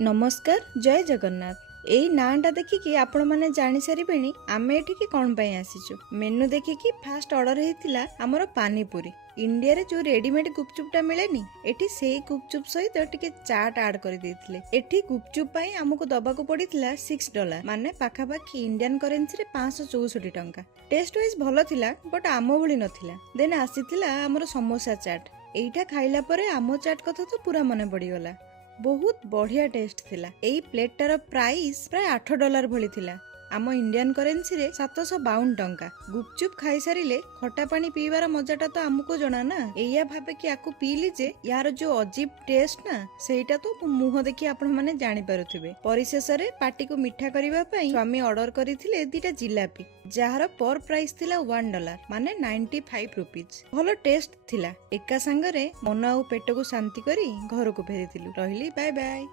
नमस्कार जय जगन्नाथ। एई नाटा देखिकी आपण माने जानि सारिबेनी आमे एठिकी कोन पई आसीचु। मेनू देखिकी फास्ट ऑर्डर हेतिला हमर पानीपुरी। इंडिया रे जो रेडीमेड गुपचुपटा मिलेनी एठी सेई गुपचुप सहित टिके चाट ऐड कर देथिले। एठी गुपचुप पई हमकु दबाकू पड़िथिला $6 माने पाखापाखी इंडियन करेंसी रे 564 टंका। टेस्ट वाइज भलो थिला बट आमो भली नथिला। देन आसीथिला हमर समोसा चाट। एइठा खाइला परे आमो चाट कथा तो पूरा मने पड़ी गला। बहुत बढ़िया टेस्ट थिला। एई प्लेटार प्राइस प्राय $8 भली थिला। आम इंडियन करेंसी रे 752 टंका। गुपचुप खाई सारिले खटा पानी पीवार मजाटा तो आमको जना ना। एया भाबे कि आकु पीली जे यार जो अजीब टेस्ट ना सेटा तो मुह देखि आपण माने जानि पारुथिबे। परिशेष रे पार्टी को मिठा करिवा पई स्वामी ऑर्डर करिथिले दीटा जिलापी जहार पर प्राइस थिला $1 माने 95 रुपीज। भलो टेस्ट थिला। एका संगरे मन आ पेट को शांति करी घर को फेरिथिलु। रहिली बाय बाय।